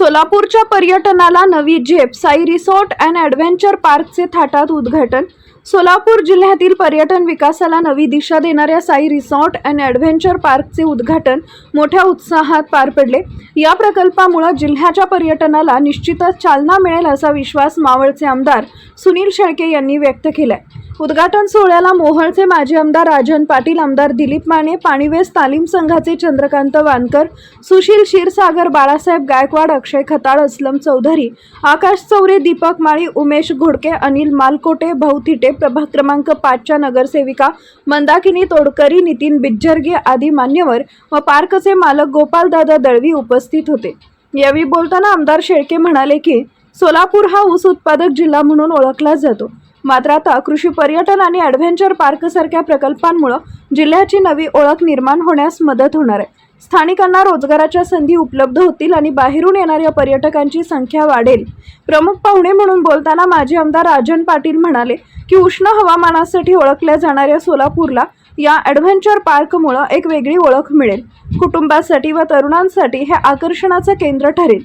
सोलापूरच्या पर्यटनाला नवी झेप, साई रिसॉर्ट अँड ॲडव्हेंचर पार्कचे थाटात उद्घाटन। सोलापूर जिल्ह्यातील पर्यटन विकासाला नवी दिशा देणाऱ्या साई रिसॉर्ट अँड ॲडव्हेंचर पार्कचे उद्घाटन मोठ्या उत्साहात पार पडले। या प्रकल्पामुळे जिल्ह्याच्या पर्यटनाला निश्चितच चालना मिळेल असा विश्वास मावळचे आमदार सुनील शेळके यांनी व्यक्त केलाय। उद्घाटन सोहळ्याला मोहोळचे माजी आमदार राजन पाटील, आमदार दिलीप माने, पाणीवेस तालीम संघाचे चंद्रकांत वानकर, सुशील क्षीरसागर, बाळासाहेब गायकवाड, अक्षय खताळ, असलम चौधरी, आकाश चौरे, दीपक माळी, उमेश घोडके, अनिल मालकोटे, भाऊ थिटे, प्रभाग क्रमांक 5च्या नगरसेविका मंदाकिनी तोडकरी, नितीन बिज्जरगे आदी मान्यवर व पार्कचे मालक गोपालदादा दळवी उपस्थित होते। यावेळी बोलताना आमदार शेळके म्हणाले की सोलापूर हा ऊस उत्पादक जिल्हा म्हणून ओळखला जातो, मात्र आता कृषी पर्यटन आणि ॲडव्हेंचर पार्क सारख्या प्रकल्पांमुळे जिल्ह्याची नवी ओळख निर्माण होण्यास मदत होणार आहे। स्थानिकांना रोजगाराच्या संधी उपलब्ध होतील आणि बाहेरून येणाऱ्या पर्यटकांची संख्या वाढेल। प्रमुख पाहुणे म्हणून बोलताना माजी आमदार राजन पाटील म्हणाले की उष्ण हवामानासाठी ओळखल्या जाणाऱ्या सोलापूरला या ॲडव्हेंचर पार्कमुळे एक वेगळी ओळख मिळेल। कुटुंबासाठी व तरुणांसाठी हे आकर्षणाचं केंद्र ठरेल।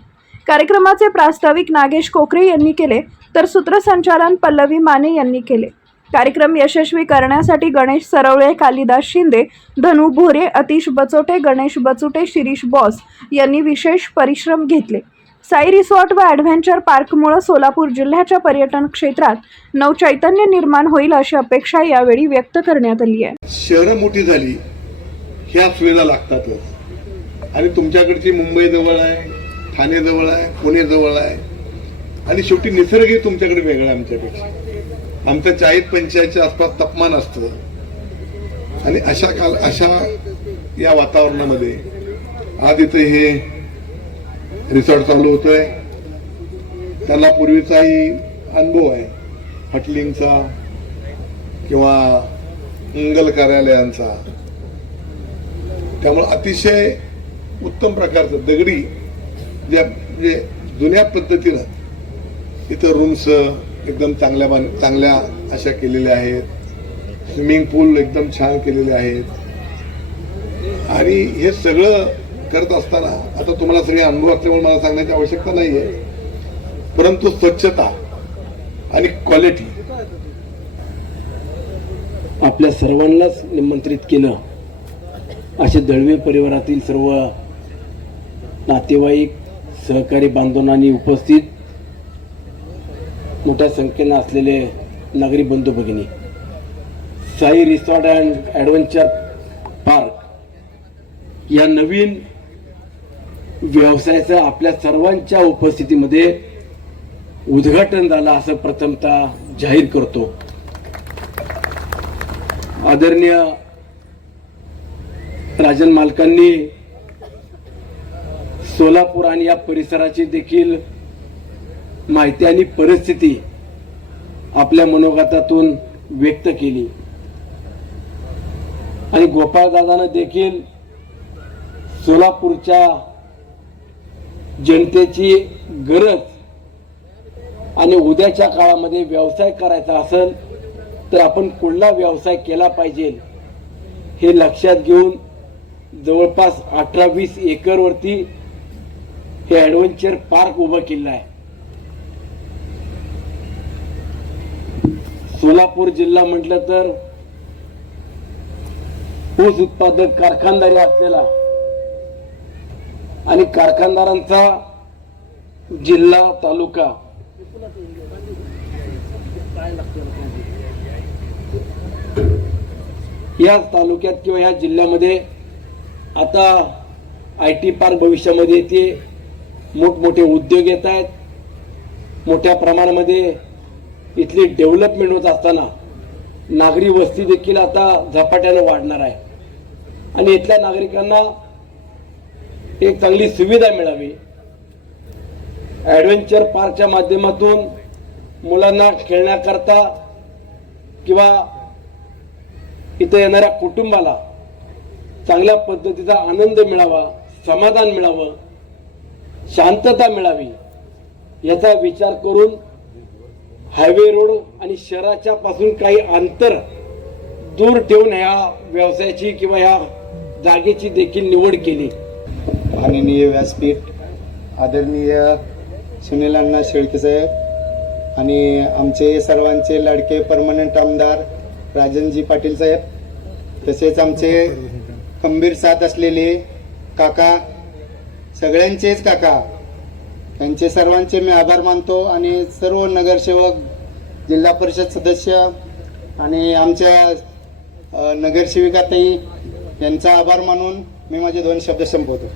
कार्यक्रमाचे प्रास्ताविक नागेश कोकरे यांनी केले तर सूत्रसंचालन पल्लवी माने यांनी केले। कार्यक्रम यशस्वी करण्यासाठी गणेश सरवळे, कालिदास शिंदे, धनु भोरे, अतिश बचोटे, गणेश बचुटे, शिरीष बॉस यांनी विशेष परिश्रम घेतले। साई रिसॉर्ट व ॲडव्हेंचर पार्कमुळे सोलापूर जिल्ह्याच्या पर्यटन क्षेत्रात नवचैतन्य निर्माण होईल अशी अपेक्षा यावेळी व्यक्त करण्यात आली आहे। शहरं मोठी झाली, ह्या सुविधा लागतातच आणि तुमच्याकडची मुंबई जवळ आहे, ठाणे जवळ आहे, पुणे जवळ आहे आणि शेवटी निसर्गही तुमच्याकडे वेगळा आहे आमच्यापेक्षा। आमचं 40-45च्या आसपास तापमान असतं आणि अशा या वातावरणामध्ये आज इथे हे रिसॉर्ट चालू होतोय। त्यांना पूर्वीचाही अनुभव आहे हटलिंगचा किंवा मंगल कार्यालयांचा, त्यामुळे अतिशय उत्तम प्रकारचं दगडी म्हणजे जुन्या पद्धतीनं इथं रूम्स एकदम चांगल्या अशा केलेल्या आहेत, स्विमिंग पूल एकदम छान केलेले आहेत आणि हे सगळं करत असताना आता तुम्हाला सगळे अनुभव असल्यामुळे मला सांगण्याची आवश्यकता नाहीये, परंतु स्वच्छता आणि क्वालिटी आपल्या सर्वांनाच निमंत्रित केलं। असे दळवे परिवारातील सर्व नातेवाईक, सहकारी बांधवांनी उपस्थित मोठ्या संख्येने असलेले नागरी बंधू भगिनी, Sai resort and adventure park या नवीन व्यवसायाचं आपल्या सर्वांच्या उपस्थितीमध्ये उद्घाटन झालं असं प्रथमतः जाहीर करतो। आदरणीय राजन मालकांनी सोलापूर आणि या परिसराची देखील माहिती आणि परिस्थिती आपल्या मनोगतातून व्यक्त केली आणि गोपाळदादांना देखील सोलापूरच्या जनतेची गरज आणि उद्याच्या काळामध्ये व्यवसाय करायचा असेल तर आपण कुठला व्यवसाय केला पाहिजे हे लक्षात घेऊन जवळपास 18-20 एकरवरती हे ॲडव्हेंचर पार्क उभं केलं आहे। सोलापूर जिल्हा म्हटलं तर ऊस उत्पादक कारखानदारी असलेला आणि कारखानदारांचा जिल्हा तालुका, या तालुक्यात किंवा या जिल्ह्यामध्ये आता IT पार्क भविष्यामध्ये येते, मोठमोठे उद्योग येत आहेत, मोठ्या प्रमाणामध्ये इथली डेव्हलपमेंट होत असताना नागरी वस्ती देखील आता झपाट्याने वाढणार आहे आणि इथल्या नागरिकांना एक चांगली सुविधा मिळावी। ॲडव्हेंचर पार्कच्या माध्यमातून मुलांना खेळण्याकरता किंवा इथे येणाऱ्या कुटुंबाला चांगल्या पद्धतीचा आनंद मिळावा, समाधान मिळावं, शांतता मिळावी याचा विचार करून हायवे रोड आणि शहराच्या पासून काही अंतर दूर ठेवून ह्या व्यवसायाची किंवा ह्या जागेची देखील निवड केली। माननीय व्यासपीठ आदरणीय सुनील अण्णा शेळके साहेब आणि आमचे सर्वांचे लाडके परमनंट आमदार राजनजी पाटील साहेब, तसेच आमचे खंबीर साथ असलेले काका, सगळ्यांचेच काका, त्यांचे सर्वांचे मी आभार मानतो आणि सर्व नगरसेवक, जिल्हा परिषद सदस्य आणि आमच्या नगरसेविकाताई यांचा आभार मानून मी माझे 2 शब्द संपवतो.